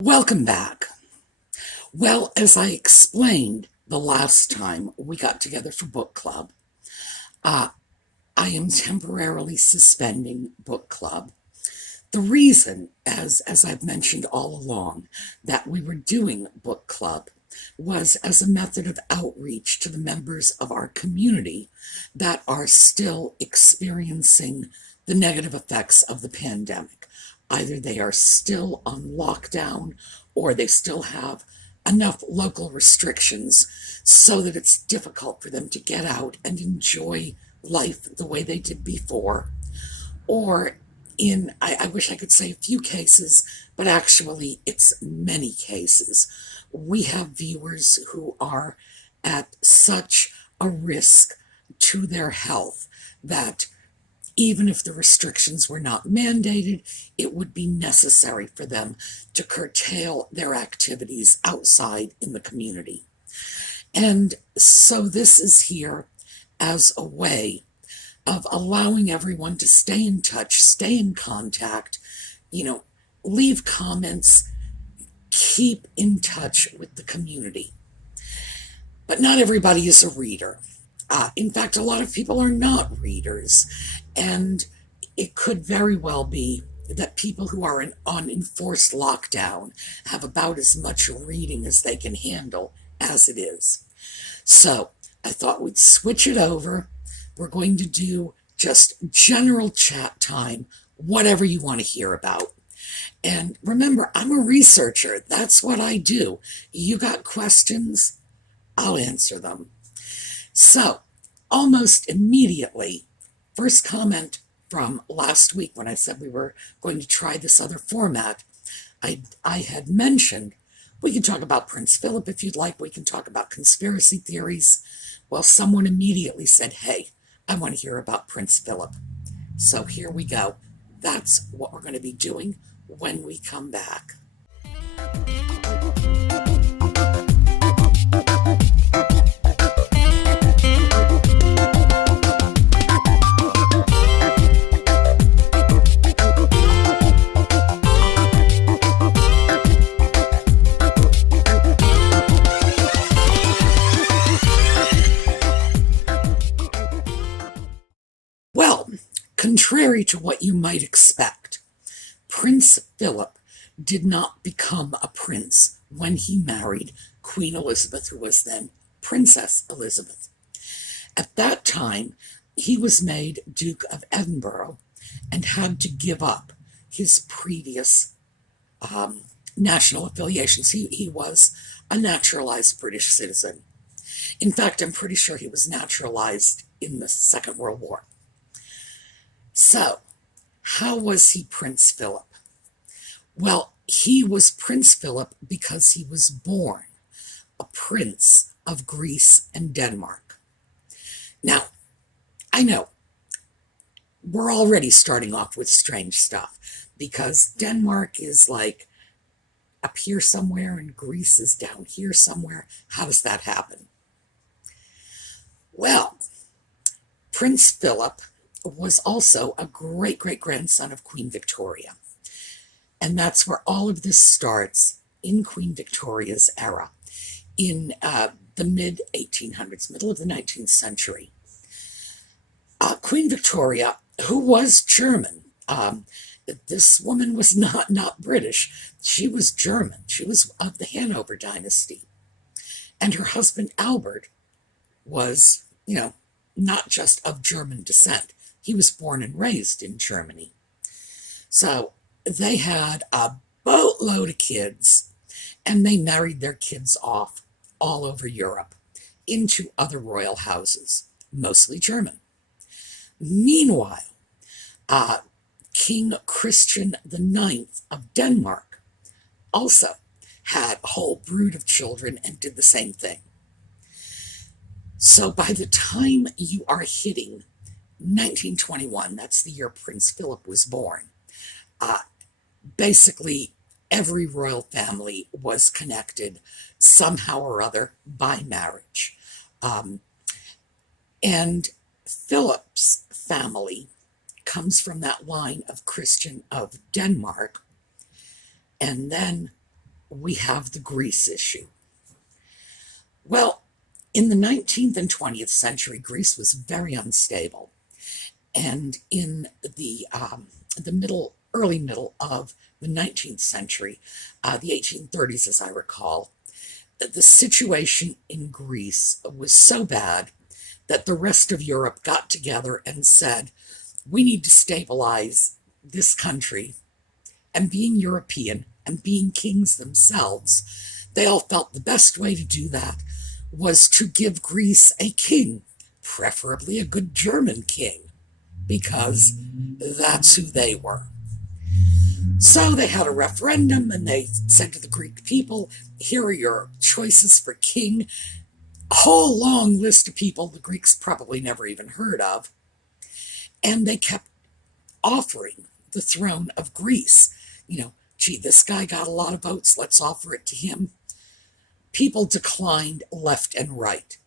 Welcome back. Well, as I explained the last time we got together for book club, uh, I am temporarily suspending book club. The reason, as I've mentioned all along, that we were doing book club was as a method of outreach to the members of our community that are still experiencing the negative effects of the pandemic. Either they are still on lockdown or they still have enough local restrictions so that it's difficult for them to get out and enjoy life the way they did before. Or I wish I could say a few cases, but actually it's many cases. We have viewers who are at such a risk to their health that even if the restrictions were not mandated, it would be necessary for them to curtail their activities outside in the community. And so this is here as a way of allowing everyone to stay in touch, stay in contact, leave comments, keep in touch with the community. But not everybody is a reader. In fact, a lot of people are not readers, and it could very well be that people who are on enforced lockdown have about as much reading as they can handle as it is. So I thought we'd switch it over. We're going to do just general chat time, whatever you want to hear about. And remember, I'm a researcher. That's what I do. You got questions? I'll answer them. So, almost immediately, first comment from last week when I said we were going to try this other format, I had mentioned we can talk about Prince Philip if you'd like. We can talk about conspiracy theories. Well, someone immediately said, hey, I want to hear about Prince Philip. So here we go. That's what we're going to be doing when we come back. Well, contrary to what you might expect, Prince Philip did not become a prince when he married Queen Elizabeth, who was then Princess Elizabeth. At that time, he was made Duke of Edinburgh and had to give up his previous national affiliations. He was a naturalized British citizen. In fact, I'm pretty sure he was naturalized in the Second World War. So, how was he Prince Philip? Well, he was Prince Philip because he was born a prince of Greece and Denmark. Now, I know we're already starting off with strange stuff because Denmark is like up here somewhere and Greece is down here somewhere. How does that happen? Well, Prince Philip was also a great-great-grandson of Queen Victoria. And that's where all of this starts in Queen Victoria's era, in the mid-1800s, middle of the 19th century. Queen Victoria, who was German, this woman was not British. She was German. She was of the Hanover dynasty. And her husband, Albert, was, not just of German descent. He was born and raised in Germany. So they had a boatload of kids, and they married their kids off all over Europe into other royal houses, mostly German. Meanwhile, King Christian IX of Denmark also had a whole brood of children and did the same thing. So by the time you are hitting 1921, that's the year Prince Philip was born, basically every royal family was connected somehow or other by marriage. And Philip's family comes from that line of Christian of Denmark, and then we have the Greece issue. Well, in the 19th and 20th century, Greece was very unstable. And in the early middle of the 19th century, the 1830s, as I recall, the situation in Greece was so bad that the rest of Europe got together and said, we need to stabilize this country. And being European and being kings themselves, they all felt the best way to do that was to give Greece a king, preferably a good German king, because that's who they were. So they had a referendum and they said to the Greek people, here are your choices for king. A whole long list of people the Greeks probably never even heard of. And they kept offering the throne of Greece. Gee, this guy got a lot of votes, let's offer it to him. People declined left and right.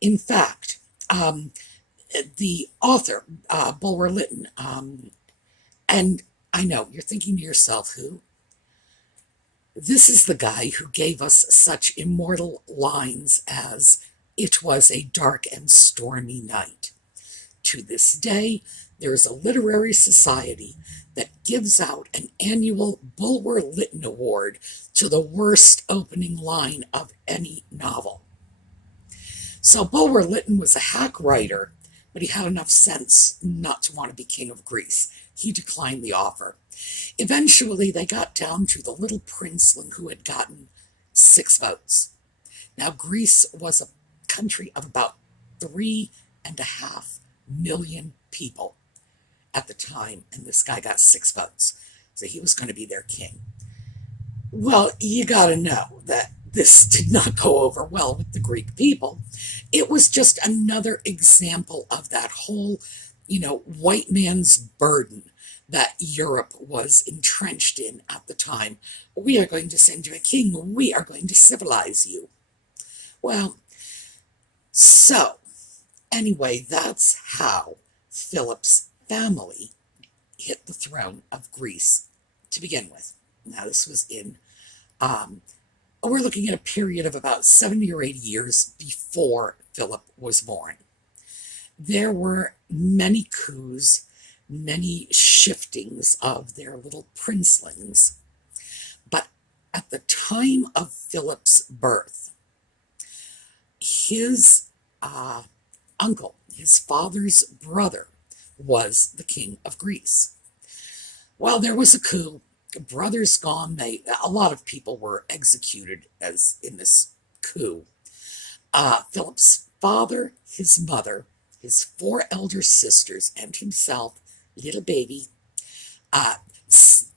In fact, the author, Bulwer Lytton, and I know you're thinking to yourself, who? This is the guy who gave us such immortal lines as, "It was a dark and stormy night." To this day, there is a literary society that gives out an annual Bulwer Lytton Award to the worst opening line of any novel. So Bulwer Lytton was a hack writer, but he had enough sense not to want to be king of Greece. He declined the offer. Eventually, they got down to the little princeling who had gotten 6 votes. Now, Greece was a country of about 3.5 million people at the time, and this guy got 6 votes. So he was going to be their king. Well, you got to know that this did not go over well with the Greek people. It was just another example of that whole, white man's burden that Europe was entrenched in at the time. We are going to send you a king. We are going to civilize you. Well, so anyway, that's how Philip's family hit the throne of Greece to begin with. Now, this was we're looking at a period of about 70 or 80 years before Philip was born. There were many coups, many shiftings of their little princelings. But at the time of Philip's birth, his uncle, his father's brother, was the king of Greece. Well, there was a coup. Brothers gone. A lot of people were executed as in this coup. Philip's father, his mother, his 4 elder sisters, and himself, little baby,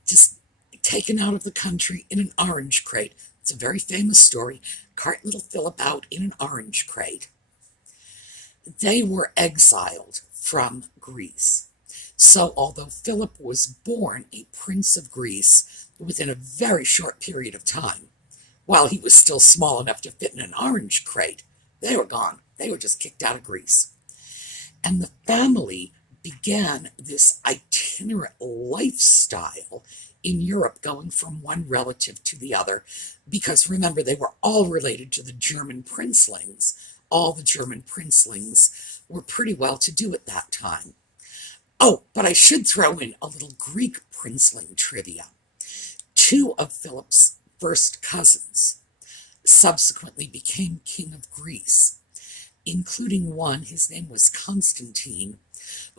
just taken out of the country in an orange crate. It's a very famous story. Cart little Philip out in an orange crate. They were exiled from Greece. So although Philip was born a prince of Greece within a very short period of time, while he was still small enough to fit in an orange crate, they were gone. They were just kicked out of Greece. And the family began this itinerant lifestyle in Europe, going from one relative to the other, because remember, they were all related to the German princelings. All the German princelings were pretty well to do at that time. Oh, but I should throw in a little Greek princeling trivia. 2 of Philip's first cousins subsequently became king of Greece, including one, his name was Constantine,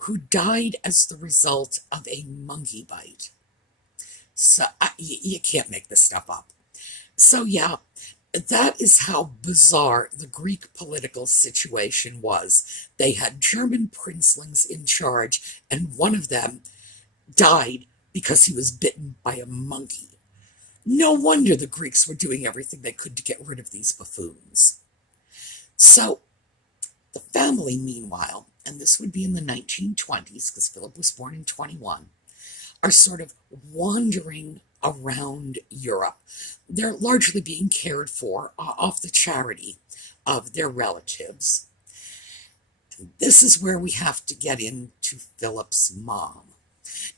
who died as the result of a monkey bite. So you can't make this stuff up. So yeah, that is how bizarre the Greek political situation was. They had German princelings in charge, and one of them died because he was bitten by a monkey. No wonder the Greeks were doing everything they could to get rid of these buffoons. So the family, meanwhile, and this would be in the 1920s, because Philip was born in 21, are sort of wandering around Europe. They're largely being cared for off the charity of their relatives. And this is where we have to get into Philip's mom.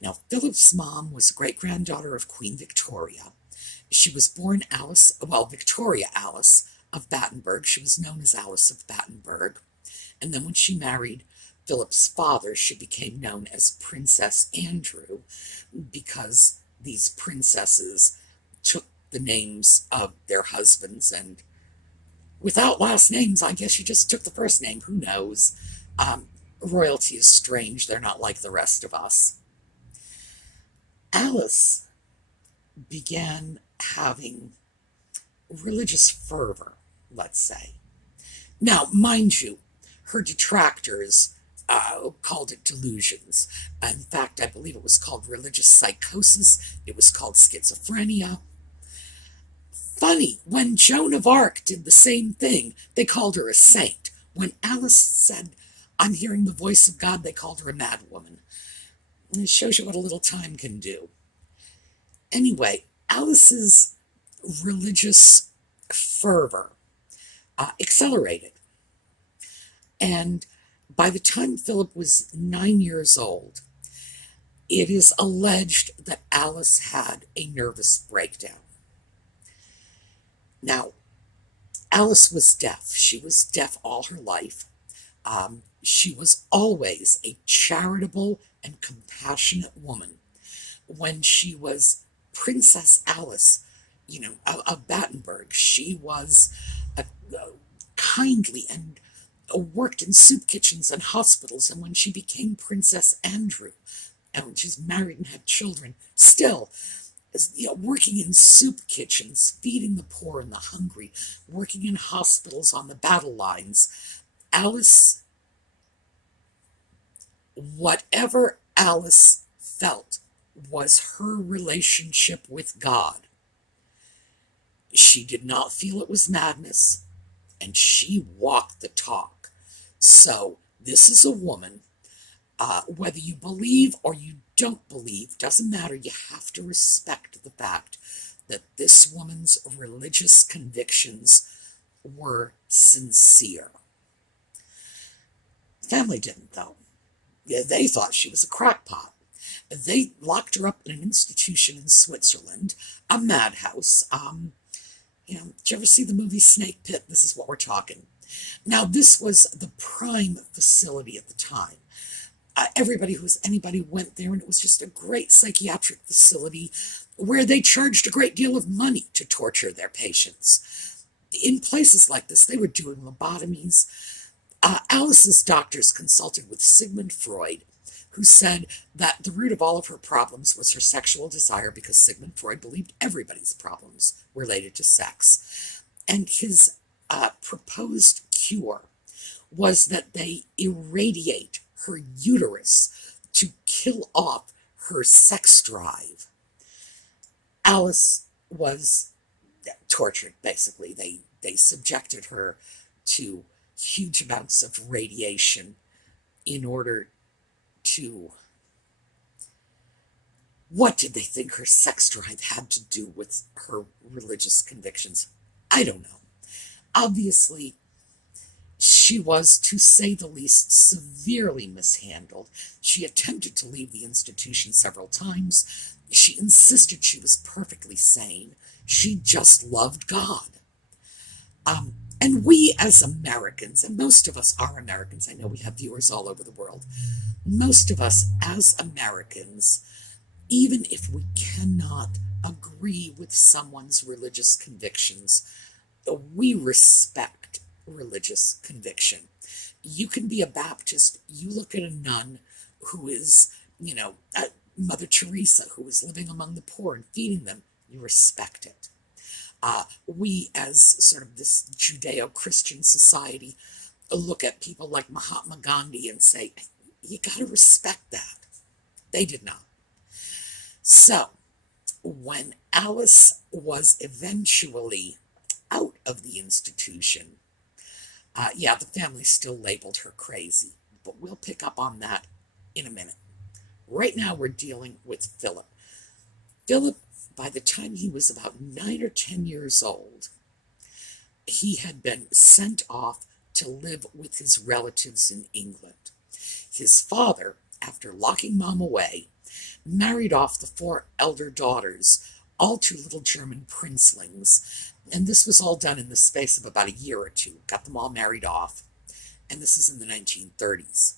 Now, Philip's mom was a great-granddaughter of Queen Victoria, She was born Victoria Alice of Battenberg. She was known as Alice of Battenberg. And then when she married Philip's father, she became known as Princess Andrew because these princesses took the names of their husbands, and without last names, I guess you just took the first name. Who knows? Royalty is strange. They're not like the rest of us. Alice began having religious fervor, let's say. Now, mind you, her detractors called it delusions. In fact, I believe it was called religious psychosis. It was called schizophrenia. Funny, when Joan of Arc did the same thing, they called her a saint. When Alice said, "I'm hearing the voice of God," they called her a mad woman. And it shows you what a little time can do. Anyway, Alice's religious fervor accelerated. And by the time Philip was 9 years old, it is alleged that Alice had a nervous breakdown. Now, Alice was deaf. She was deaf all her life. She was always a charitable and compassionate woman. When she was Princess Alice, of Battenberg, she was a kindly and worked in soup kitchens and hospitals. And when she became Princess Andrew, and when she's married and had children, still, working in soup kitchens, feeding the poor and the hungry, working in hospitals on the battle lines, Alice, whatever Alice felt was her relationship with God. She did not feel it was madness, and she walked the talk. So this is a woman, whether you believe or you don't believe, doesn't matter. You have to respect the fact that this woman's religious convictions were sincere. Family didn't, though. Yeah, they thought she was a crackpot. They locked her up in an institution in Switzerland, a madhouse. Did you ever see the movie Snake Pit? This is what we're talking. Now, this was the prime facility at the time. Anybody went there, and it was just a great psychiatric facility where they charged a great deal of money to torture their patients. In places like this, they were doing lobotomies. Alice's doctors consulted with Sigmund Freud, who said that the root of all of her problems was her sexual desire, because Sigmund Freud believed everybody's problems related to sex. And his proposed cure was that they irradiate her uterus to kill off her sex drive. Alice was tortured, basically. They subjected her to huge amounts of radiation in order to... What did they think her sex drive had to do with her religious convictions? I don't know. Obviously, she was, to say the least, severely mishandled. She attempted to leave the institution several times. She insisted she was perfectly sane. She just loved God. And we as Americans, and most of us are Americans, I know we have viewers all over the world, most of us as Americans, even if we cannot agree with someone's religious convictions, we respect religious conviction. You can be a Baptist. You look at a nun who is, Mother Teresa, who is living among the poor and feeding them. You respect it. We, as sort of this Judeo-Christian society, look at people like Mahatma Gandhi and say, you got to respect that. They did not. So, when Alice was eventually out of the institution, the family still labeled her crazy, but we'll pick up on that in a minute. Right now, we're dealing with Philip. Philip, by the time he was about 9 or 10 years old, he had been sent off to live with his relatives in England. His father, after locking Mom away, married off the 4 elder daughters all two little German princelings. And this was all done in the space of about a year or two. Got them all married off. And this is in the 1930s.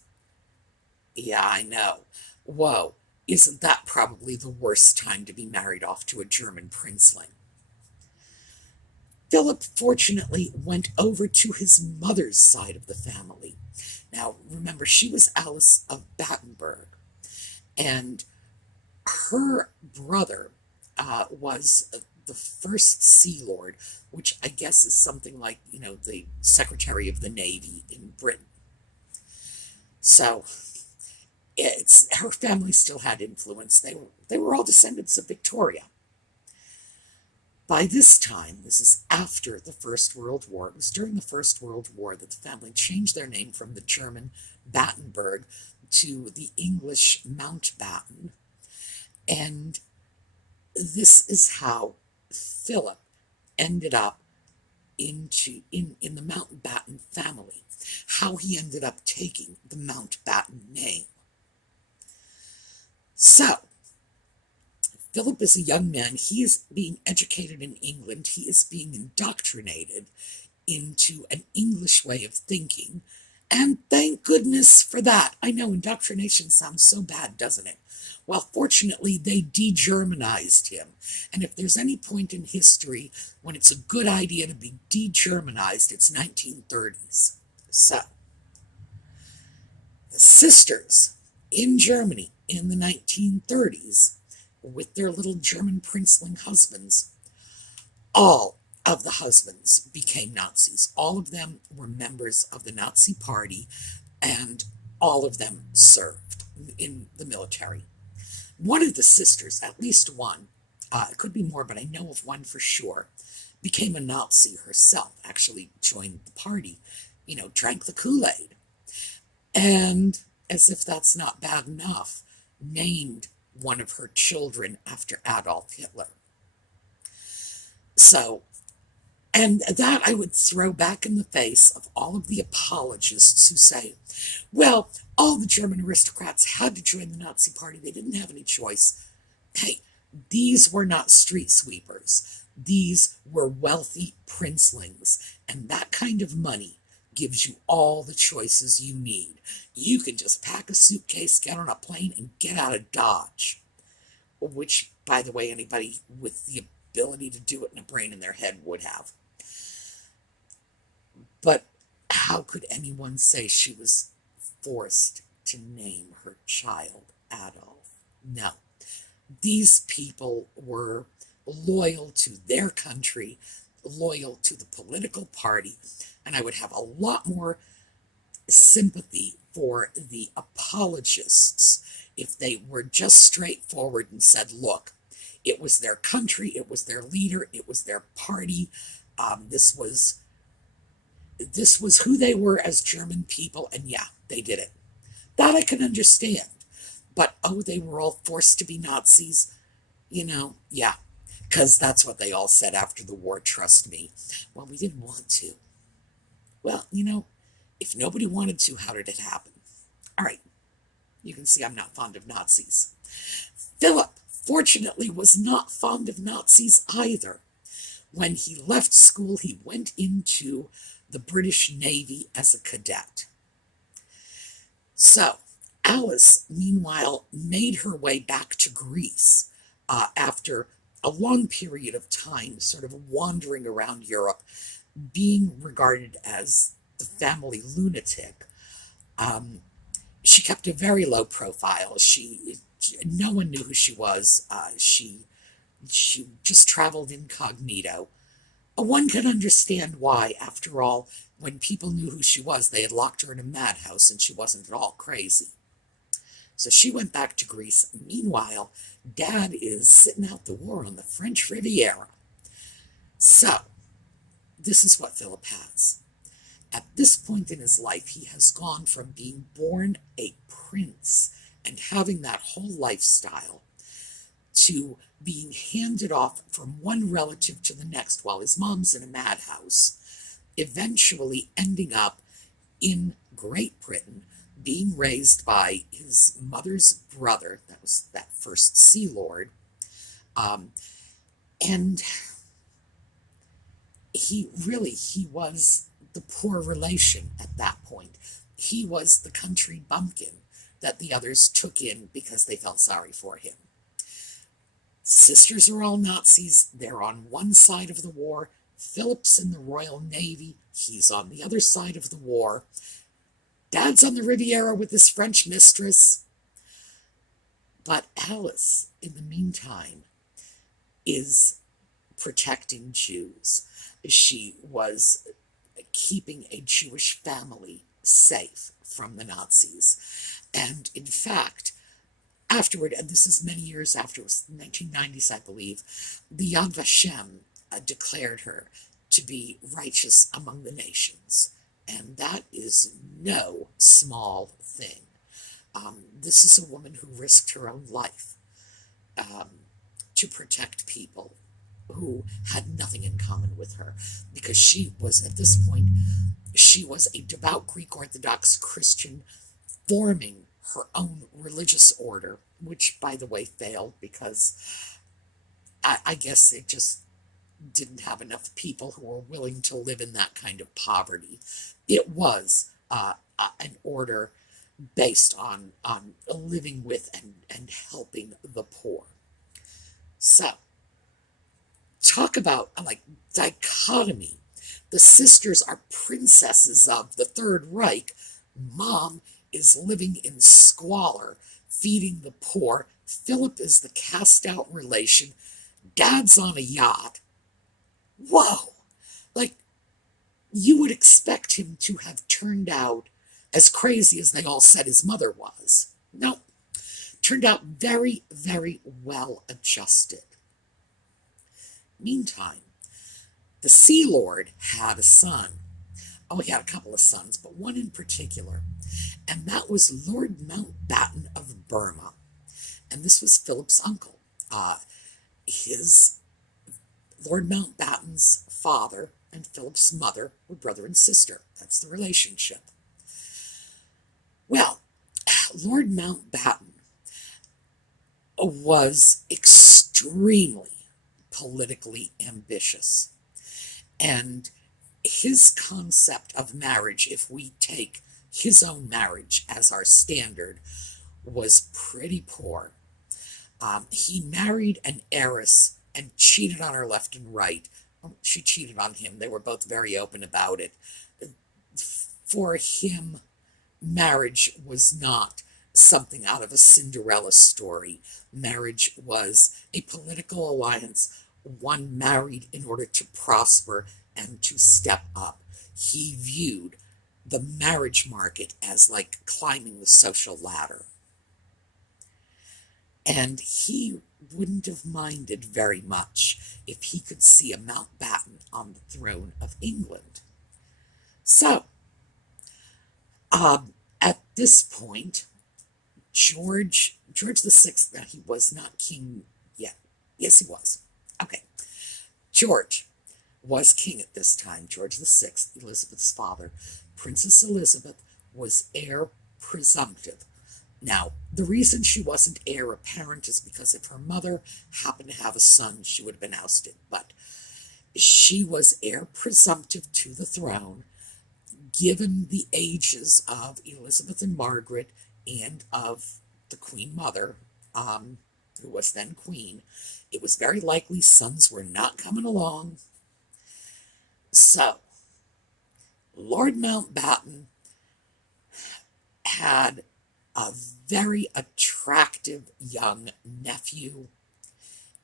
Yeah, I know. Whoa, isn't that probably the worst time to be married off to a German princeling? Philip fortunately went over to his mother's side of the family. Now, remember, she was Alice of Battenberg, and her brother was the first Sea Lord, which I guess is something like, the Secretary of the Navy in Britain. So her family still had influence. They were all descendants of Victoria. By this time, this is after the First World War. It was during the First World War that the family changed their name from the German Battenberg to the English Mountbatten. And this is how Philip ended up in the Mountbatten family, how he ended up taking the Mountbatten name. So, Philip is a young man. He is being educated in England. He is being indoctrinated into an English way of thinking. And thank goodness for that. I know indoctrination sounds so bad, doesn't it? Well, fortunately, they de-Germanized him. And if there's any point in history when it's a good idea to be de-Germanized, it's 1930s. So, the sisters in Germany in the 1930s, with their little German princeling husbands, all of the husbands became Nazis. All of them were members of the Nazi Party, and all of them served in the military. One of the sisters, at least one, it could be more, but I know of one for sure, became a Nazi herself, actually joined the party, drank the Kool-Aid. And, as if that's not bad enough, named one of her children after Adolf Hitler. So, and that I would throw back in the face of all of the apologists who say, well, all the German aristocrats had to join the Nazi Party. They didn't have any choice. Hey, these were not street sweepers. These were wealthy princelings. And that kind of money gives you all the choices you need. You can just pack a suitcase, get on a plane, and get out of Dodge. Which, by the way, anybody with the ability to do it and a brain in their head would have. But how could anyone say she was forced to name her child Adolf? No. These people were loyal to their country, loyal to the political party, and I would have a lot more sympathy for the apologists if they were just straightforward and said, look, it was their country, it was their leader, it was their party, this was who they were as German people, and yeah, they did it. That I can understand. But, they were all forced to be Nazis, yeah, because that's what they all said after the war, trust me. Well, we didn't want to. Well, if nobody wanted to, how did it happen? All right, you can see I'm not fond of Nazis. Philip, fortunately, was not fond of Nazis either. When he left school, he went into the British Navy as a cadet. So, Alice, meanwhile, made her way back to Greece after a long period of time sort of wandering around Europe, being regarded as the family lunatic. She kept a very low profile. No one knew who she was. She just traveled incognito. One can understand why, after all, when people knew who she was, they had locked her in a madhouse and she wasn't at all crazy. So she went back to Greece. Meanwhile, Dad is sitting out the war on the French Riviera. So, this is what Philip has. At this point in his life, he has gone from being born a prince and having that whole lifestyle to being handed off from one relative to the next while his mom's in a madhouse, eventually ending up in Great Britain, being raised by his mother's brother, that was that first Sea Lord, And he was the poor relation at that point. He was the country bumpkin that the others took in because they felt sorry for him. Sisters are all Nazis. They're on one side of the war. Philip's in the Royal Navy. He's on the other side of the war. Dad's on the Riviera with his French mistress. But Alice, in the meantime, is protecting Jews. She was keeping a Jewish family safe from the Nazis. And in fact, afterward, and this is many years after, it was the 1990s, I believe, the Yad Vashem declared her to be righteous among the nations. And that is no small thing. This is a woman who risked her own life to protect people who had nothing in common with her, because she was, at this point, she was a devout Greek Orthodox Christian forming her own religious order, which, by the way, failed because I guess it just didn't have enough people who were willing to live in that kind of poverty. It was an order based on living with and helping the poor. So, talk about like dichotomy. The sisters are princesses of the Third Reich. Mom is living in squalor, feeding the poor. Philip is the cast-out relation. Dad's on a yacht. Whoa! Like, you would expect him to have turned out as crazy as they all said his mother was. No. Turned out very, very well adjusted. Meantime, the Sea Lord had a son. Oh, he had a couple of sons, but one in particular. And that was Lord Mountbatten of Burma. And this was Philip's uncle. Lord Mountbatten's father and Philip's mother were brother and sister. That's the relationship. Well, Lord Mountbatten was extremely politically ambitious. And his concept of marriage, if we take his own marriage as our standard, was pretty poor. He married an heiress and cheated on her left and right. She cheated on him. They were both very open about it. For him, marriage was not something out of a Cinderella story. Marriage was a political alliance, one married in order to prosper and to step up. He viewed the marriage market as like climbing the social ladder. And he wouldn't have minded very much if he could see a Mountbatten on the throne of England. So, at this point, George VI, now he was not king yet. Yes, he was. Okay. George was king at this time, George VI, Elizabeth's father. Princess Elizabeth was heir presumptive. Now, the reason she wasn't heir apparent is because if her mother happened to have a son, she would have been ousted. But she was heir presumptive to the throne, given the ages of Elizabeth and Margaret and of the Queen Mother, who was then queen. It was very likely sons were not coming along. So, Lord Mountbatten had a very attractive young nephew,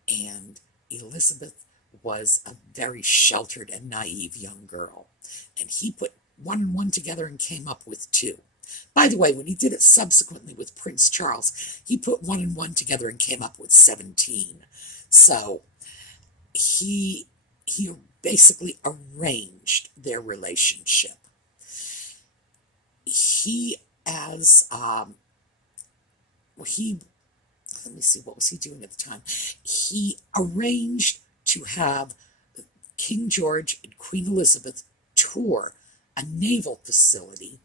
and Elizabeth was a very sheltered and naive young girl. And he put one and one together and came up with two. By the way, when he did it subsequently with Prince Charles, he put one and one together and came up with 17. So he basically arranged their relationship. Let me see, what was he doing at the time? He arranged to have King George and Queen Elizabeth tour a naval facility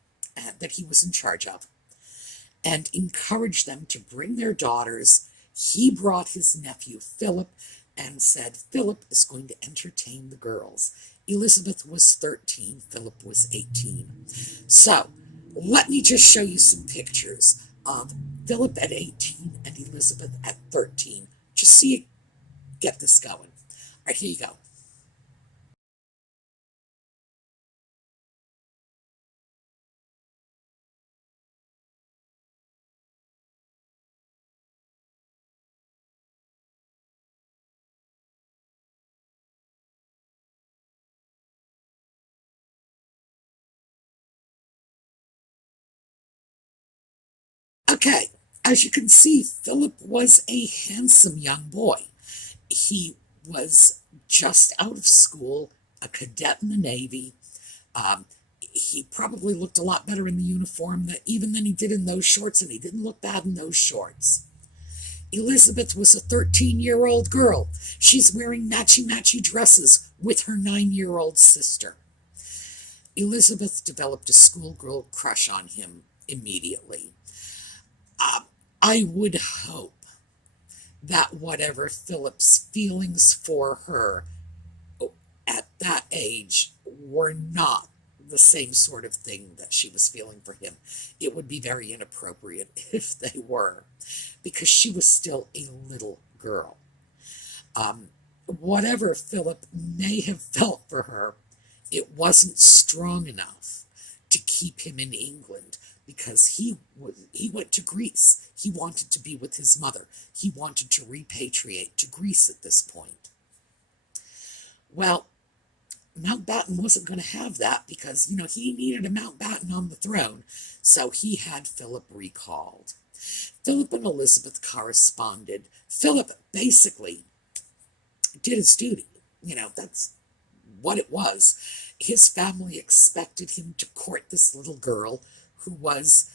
that he was in charge of, and encouraged them to bring their daughters. He brought his nephew Philip. and said Philip is going to entertain the girls. Elizabeth was 13, Philip was 18. So, let me just show you some pictures of Philip at 18 and Elizabeth at 13, just so you get this going. All right, here you go. Okay, as you can see, Philip was a handsome young boy. He was just out of school, a cadet in the Navy. Um, he probably looked a lot better in the uniform even than he did in those shorts, and he didn't look bad in those shorts. Elizabeth was a 13-year-old girl. She's wearing matchy-matchy dresses with her 9-year-old sister. Elizabeth developed a schoolgirl crush on him immediately. Um, I would hope that whatever Philip's feelings for her at that age were not the same sort of thing that she was feeling for him. It would be very inappropriate if they were, because she was still a little girl. Whatever Philip may have felt for her, it wasn't strong enough to keep him in England, because he went to Greece. He wanted to be with his mother. He wanted to repatriate to Greece at this point. Well, Mountbatten wasn't going to have that, because, he needed a Mountbatten on the throne, so he had Philip recalled. Philip and Elizabeth corresponded. Philip basically did his duty. That's what it was. His family expected him to court this little girl who was,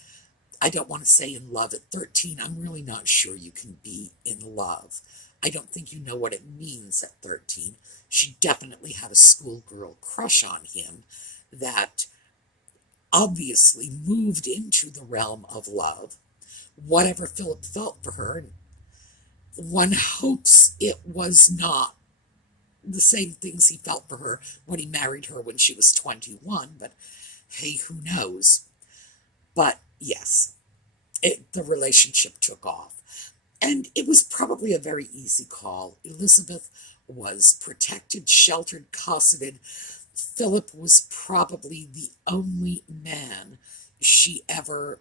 I don't want to say in love at 13. I'm really not sure you can be in love. I don't think you know what it means at 13. She definitely had a schoolgirl crush on him that obviously moved into the realm of love. Whatever Philip felt for her, one hopes it was not the same things he felt for her when he married her when she was 21, but hey, who knows? But yes, the relationship took off. And it was probably a very easy call. Elizabeth was protected, sheltered, cosseted. Philip was probably the only man she ever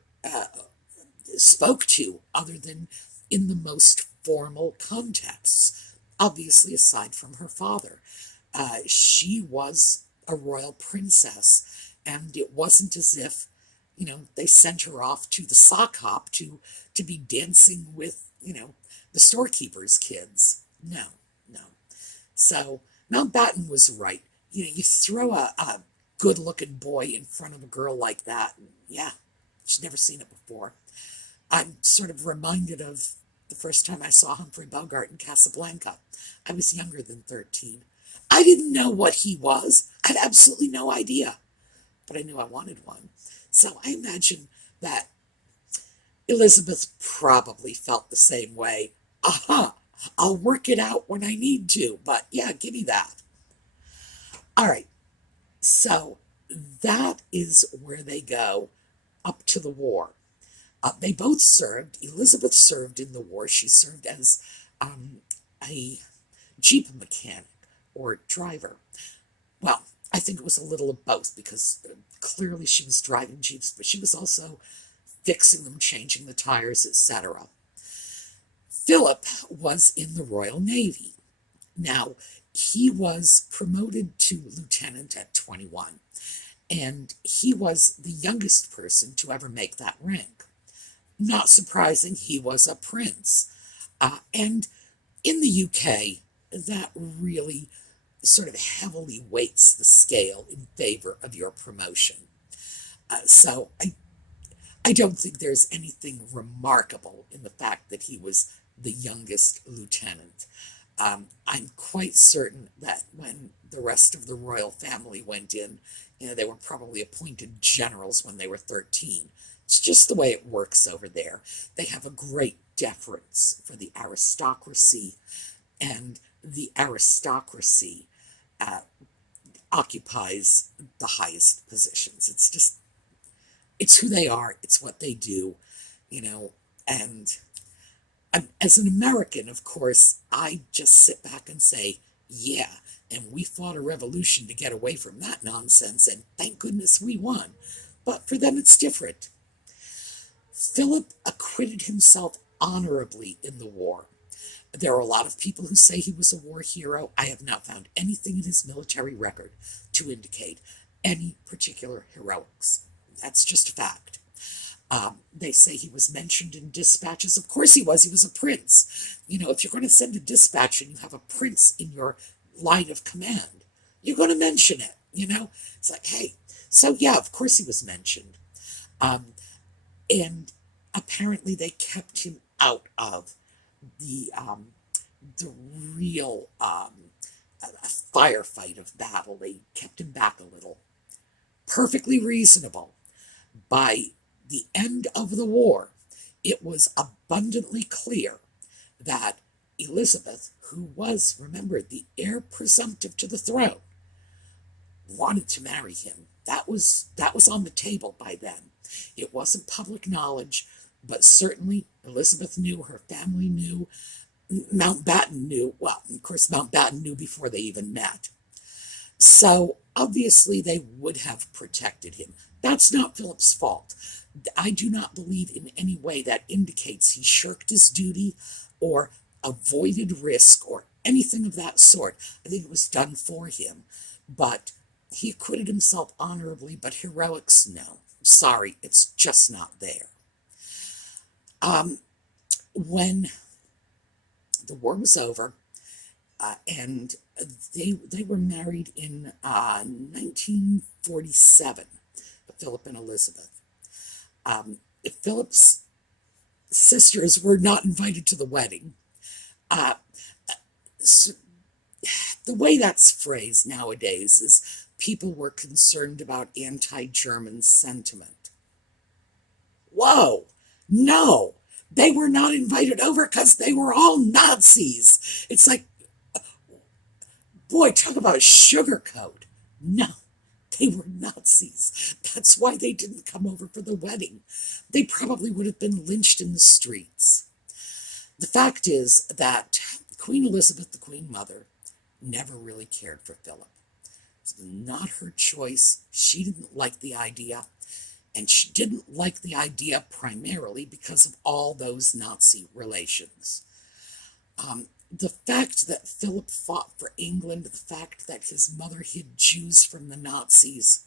spoke to, other than in the most formal contexts, obviously, aside from her father. She was a royal princess, and it wasn't as if, they sent her off to the sock hop to be dancing with, the storekeeper's kids. No, no. So Mountbatten was right. You throw a good looking boy in front of a girl like that, and yeah, she's never seen it before. I'm sort of reminded of the first time I saw Humphrey Bogart in Casablanca. I was younger than 13. I didn't know what he was. I had absolutely no idea, but I knew I wanted one. So I imagine that Elizabeth probably felt the same way. Aha, I'll work it out when I need to, but yeah, give me that. All right, so that is where they go up to the war. They both served. Elizabeth served in the war. She served as a Jeep mechanic or driver. Well, I think it was a little of both, because clearly she was driving Jeeps, but she was also fixing them, changing the tires, etc. Philip was in the Royal Navy. Now, he was promoted to lieutenant at 21, and he was the youngest person to ever make that rank. Not surprising, he was a prince. And in the UK, that really sort of heavily weights the scale in favor of your promotion. So I don't think there's anything remarkable in the fact that he was the youngest lieutenant. I'm quite certain that when the rest of the royal family went in, they were probably appointed generals when they were 13. It's just the way it works over there. They have a great deference for the aristocracy, and the aristocracy uh, occupies the highest positions. It's just, it's who they are, it's what they do, you know. And as an American, of course, I just sit back and say, yeah, and we fought a revolution to get away from that nonsense, and thank goodness we won. But for them, it's different. Philip acquitted himself honorably in the war. There are a lot of people who say he was a war hero. I have not found anything in his military record to indicate any particular heroics. That's just a fact. They say he was mentioned in dispatches. Of course he was. He was a prince. You know, if you're going to send a dispatch and you have a prince in your line of command, you're going to mention it. You know, it's like, hey, so yeah, of course he was mentioned. Um, and apparently they kept him out of the real firefight of battle. They kept him back a little. Perfectly reasonable. By the end of the war, it was abundantly clear that Elizabeth, who was, remember, the heir presumptive to the throne, wanted to marry him. That was on the table by then. It wasn't public knowledge, but certainly Elizabeth knew, her family knew, Mountbatten knew. Well, of course, Mountbatten knew before they even met. So obviously they would have protected him. That's not Philip's fault. I do not believe in any way that indicates he shirked his duty or avoided risk or anything of that sort. I think it was done for him. But he acquitted himself honorably, but heroics, no. Sorry, it's just not there. Um, when the war was over, and they were married in 1947, Philip and Elizabeth. Philip's sisters were not invited to the wedding. Uh, so the way that's phrased nowadays is people were concerned about anti-German sentiment. Whoa, no, they were not invited over because they were all Nazis. It's like, boy, talk about sugarcoat. No, they were Nazis. That's why they didn't come over for the wedding. They probably would have been lynched in the streets. The fact is that Queen Elizabeth, the Queen Mother, never really cared for Philip. It was not her choice. She didn't like the idea. And she didn't like the idea primarily because of all those Nazi relations. The fact that Philip fought for England, the fact that his mother hid Jews from the Nazis,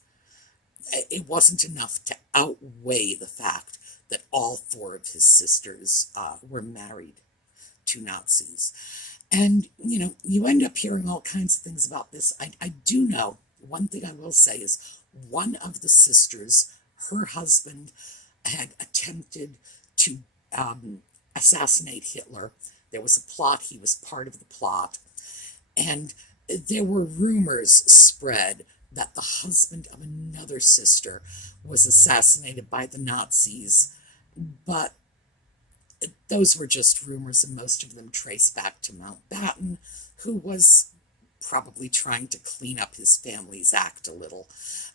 it wasn't enough to outweigh the fact that all four of his sisters were married to Nazis. And, you know, you end up hearing all kinds of things about this. I do know, one thing I will say is one of the sisters, her husband had attempted to assassinate Hitler. There was a plot, he was part of the plot, and there were rumors spread that the husband of another sister was assassinated by the Nazis, but those were just rumors, and most of them trace back to Mountbatten, who was probably trying to clean up his family's act a little.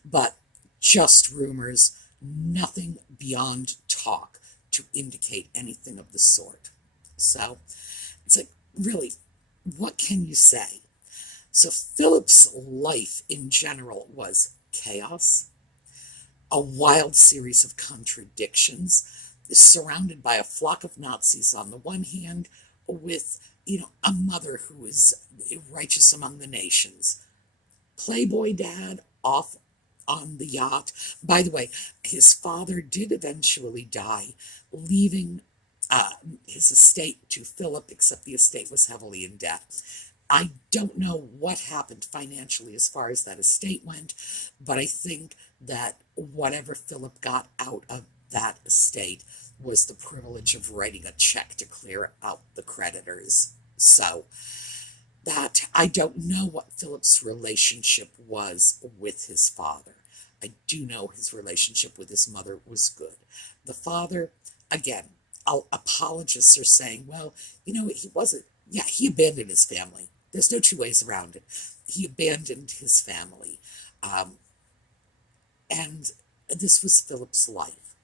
But just rumors, nothing beyond talk to indicate anything of the sort. So it's like, really, what can you say? So Philip's life in general was chaos, a wild series of contradictions, surrounded by a flock of Nazis on the one hand, with, you know, a mother who is righteous among the nations. Playboy dad off on the yacht. By the way, his father did eventually die, leaving his estate to Philip, except the estate was heavily in debt. I don't know what happened financially as far as that estate went, but I think that whatever Philip got out of that estate was the privilege of writing a check to clear out the creditors. So that I don't know what Philip's relationship was with his father. I do know his relationship with his mother was good. The father, again, apologists are saying, well, you know, he wasn't, yeah, he abandoned his family. There's no two ways around it. He abandoned his family. Um, and this was Philip's life.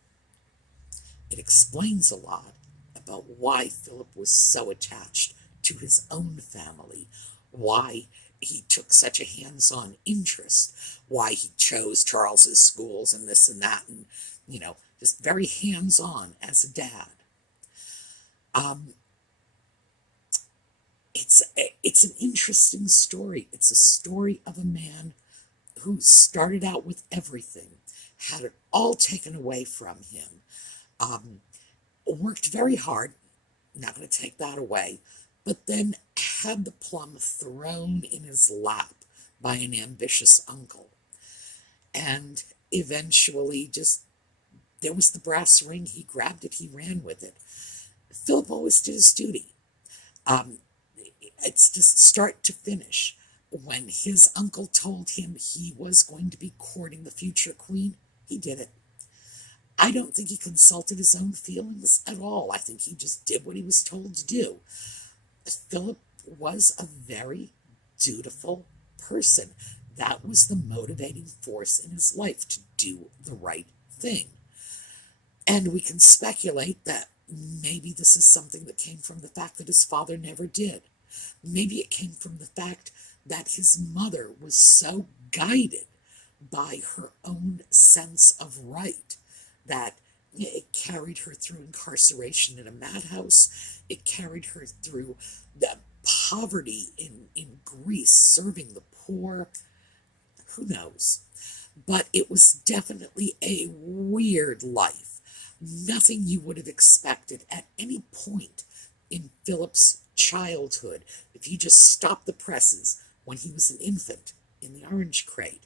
It explains a lot about why Philip was so attached to his own family, why he took such a hands-on interest, why he chose Charles's schools and this and that, and, just very hands-on as a dad. Um, it's an interesting story. It's a story of a man who started out with everything, had it all taken away from him, um, worked very hard, not going to take that away, but then had the plum thrown in his lap by an ambitious uncle. And eventually, just there was the brass ring. He grabbed it, he ran with it. Philip always did his duty. Um, it's just start to finish. When his uncle told him he was going to be courting the future queen, he did it. I don't think he consulted his own feelings at all. I think he just did what he was told to do. Philip was a very dutiful person. That was the motivating force in his life, to do the right thing. And we can speculate that maybe this is something that came from the fact that his father never did. Maybe it came from the fact that his mother was so guided by her own sense of right that it carried her through incarceration in a madhouse. It carried her through the poverty in Greece, serving the poor. Who knows? But it was definitely a weird life. Nothing you would have expected at any point in Philip's childhood. If you just stopped the presses when he was an infant in the orange crate,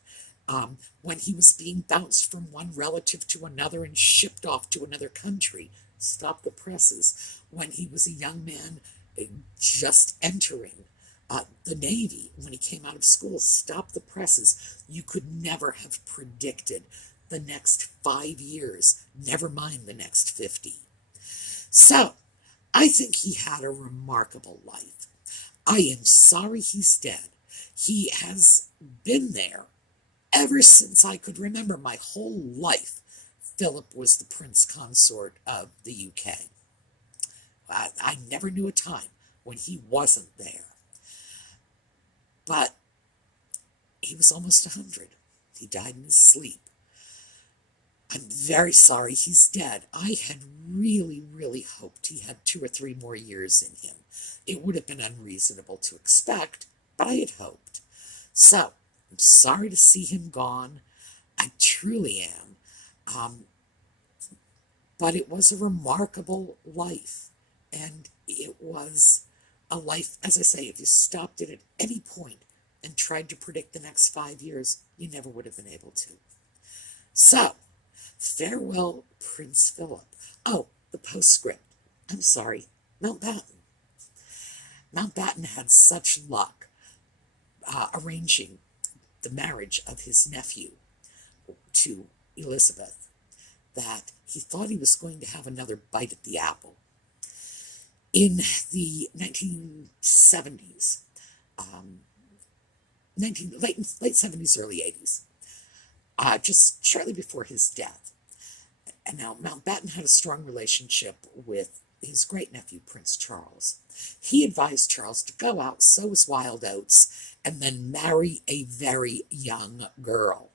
when he was being bounced from one relative to another and shipped off to another country, stop the presses. When he was a young man just entering the Navy, when he came out of school, stop the presses. You could never have predicted the next 5 years, never mind the next 50. So, I think he had a remarkable life. I am sorry he's dead. He has been there ever since I could remember. My whole life, Philip was the prince consort of the UK. I never knew a time when he wasn't there. But he was almost 100. He died in his sleep. I'm very sorry he's dead. I had really, really hoped he had 2 or 3 more years in him. It would have been unreasonable to expect, but I had hoped. So, I'm sorry to see him gone. I truly am. But it was a remarkable life. And it was a life, as I say, if you stopped it at any point and tried to predict the next 5 years, you never would have been able to. So, farewell, Prince Philip. Oh, the postscript. I'm sorry, Mountbatten. Mountbatten had such luck arranging the marriage of his nephew to Elizabeth that he thought he was going to have another bite at the apple. In the 1970s, late 70s, early 80s, just shortly before his death. And now Mountbatten had a strong relationship with his great-nephew, Prince Charles. He advised Charles to go out, sow his wild oats, and then marry a very young girl.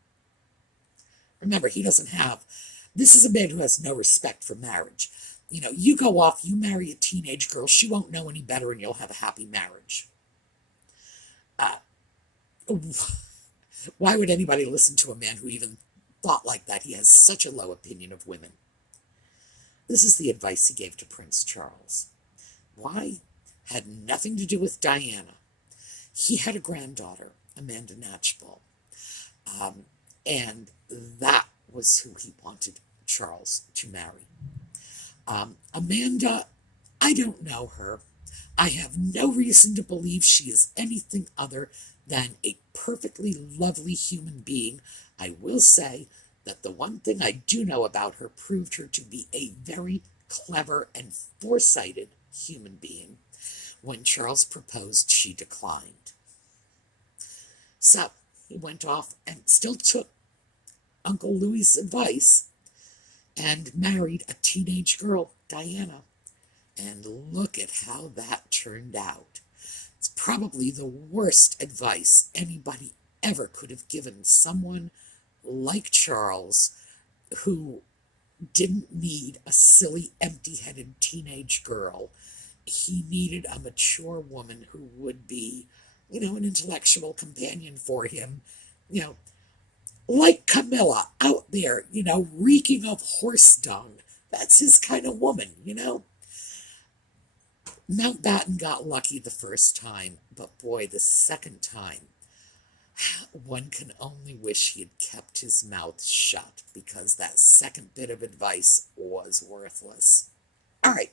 Remember, this is a man who has no respect for marriage. You go off, you marry a teenage girl, she won't know any better, and you'll have a happy marriage. Why would anybody listen to a man who even thought like that? He has such a low opinion of women. This is the advice he gave to Prince Charles. Why? Had nothing to do with Diana. He had a granddaughter, Amanda Natchball, and that was who he wanted Charles to marry. Amanda, I don't know her. I have no reason to believe she is anything other than a perfectly lovely human being. I will say that the one thing I do know about her proved her to be a very clever and foresighted human being. When Charles proposed, she declined. So he went off and still took Uncle Louis's advice and married a teenage girl, Diana. And look at how that turned out. It's probably the worst advice anybody ever could have given someone like Charles, who didn't need a silly, empty-headed teenage girl. He needed a mature woman who would be, an intellectual companion for him, you know, like Camilla out there, reeking of horse dung. That's his kind of woman. Mountbatten got lucky the first time, but boy, the second time, one can only wish he had kept his mouth shut, because that second bit of advice was worthless. All right,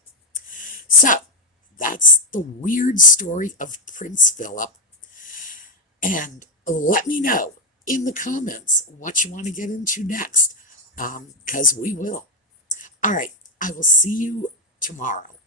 so that's the weird story of Prince Philip. And let me know in the comments what you want to get into next, because we will. All right, I will see you tomorrow.